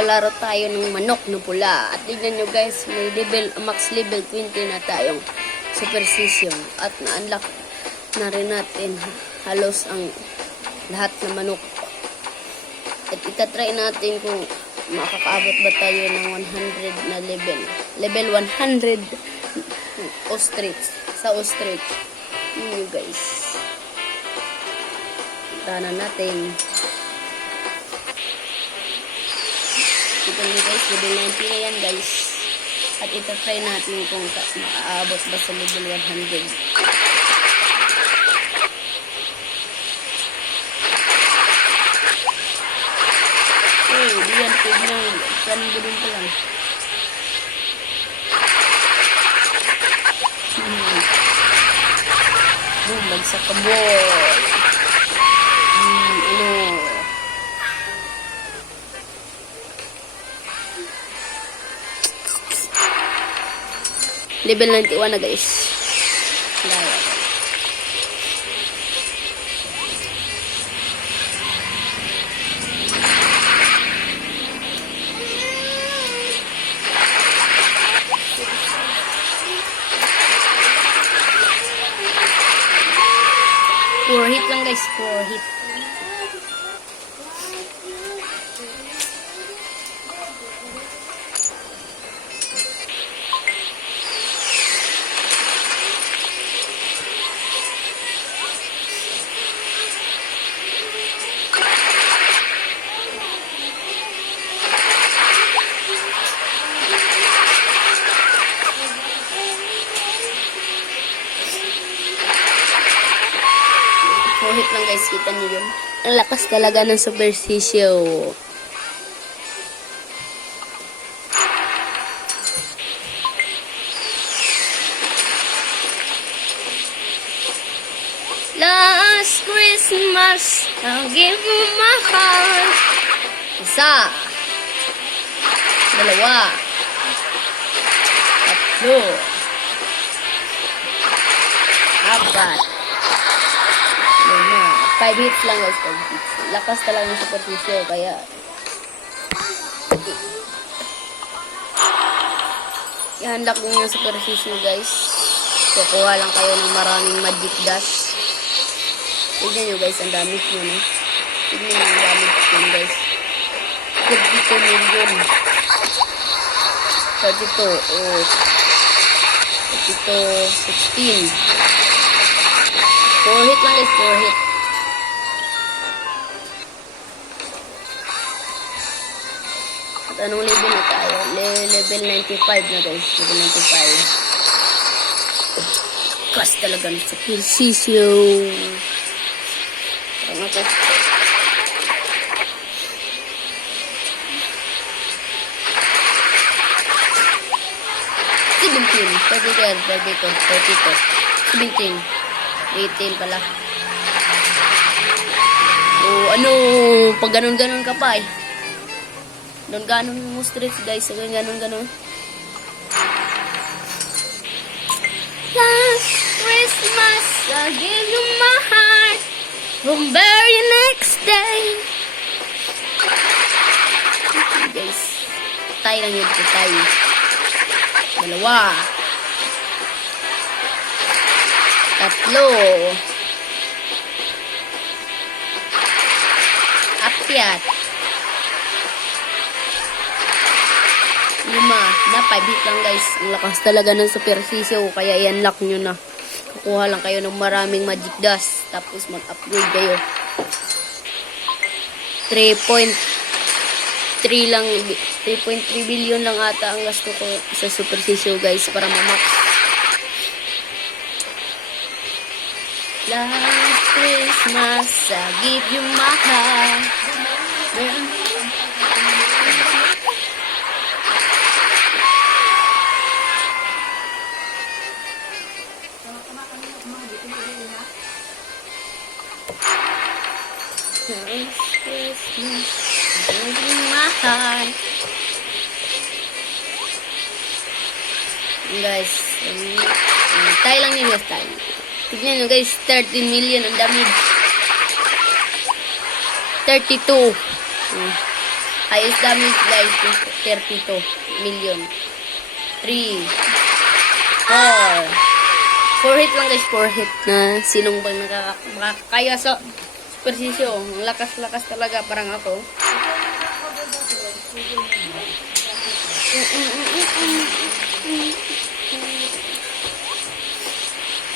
Laro tayo ng manok na pula. At tignan nyo guys, may max level 20 na tayong superstition. At na-unlock na rin natin halos ang lahat ng manok. At itatry natin kung makakaabot ba tayo ng 100 na level. Level 100 ostrich. Sa ostrich. Yun nyo guys. Tanan natin. Ito nyo guys, level 90 na yan guys. At itatry natin kung makaabot ba sa level 100. Diyan, tignan. Kanin gulong pa lang. Boom, bagsak ka boy. Level 91 na guys. Laya. Pure hit lang guys, pure hit. Hit lang guys, kita niyo yun. Ang lakas talaga ng superstition. Last Christmas, I'll give you my heart. Isa. Dalawa. Tatlo. Apat. 5 hits lang guys, 5 hits. Lakas talaga ng superstition, kaya i-unlock nyo yung superstition guys. Kukuha lang kayo ng maraming magic dust. Tignan nyo guys, ang dami nyo na. Tignan nyo ang dami nyo guys. 32 million. 32, oh. 32, 16. 4 hit lang guys, 4 hit. At anong level na tayo? Level 95 na guys. Level 95. Kas talaga ng superstition. Ano ka? 18 pala. Oh, ano, pag ganon-ganon ka pa eh. Doon ganon mo streets guys, ganon-ganon. Last Christmas, I'll give you my heart. From very next day. Guys, tayo lang yun po tayo. Dalawa. Tatlo. Apat. 5. Na 5 hit lang guys. Ang lakas talaga ng superstition. Kaya i-unlock nyo na. Kukuha lang kayo ng maraming magic dust. Tapos mag-upgrade kayo. 3.3 lang. 3.3 billion lang ata ang gasto ko sa superstition guys. Para ma-max. Last Christmas, I'll give you my heart. Last Christmas, I'll give you my heart. Guys, tayo lang yun guys, tayo. Tignan nyo guys, 30 million ang damage. 32. Highest damage guys is 32 million. 3, 4. 4 hit lang guys, 4 hit na sinong bang makakaya sa supersisyo. Ang lakas-lakas talaga, parang ako.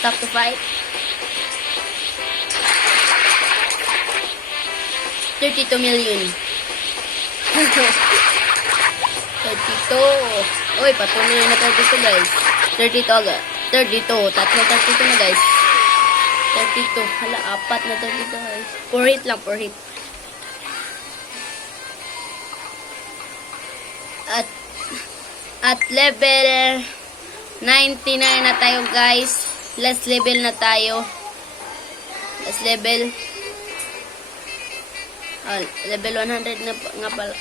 Stop to fight. 32 million. 32. Uy, patuloy na 32 guys. 32 agad. 32. Tatlo 32 na guys. 32. Hala, apat na 32 guys. 4 hit lang, 4 hit. At level 99 na tayo guys. Last level na tayo. Last level. Level 100 na nga pala.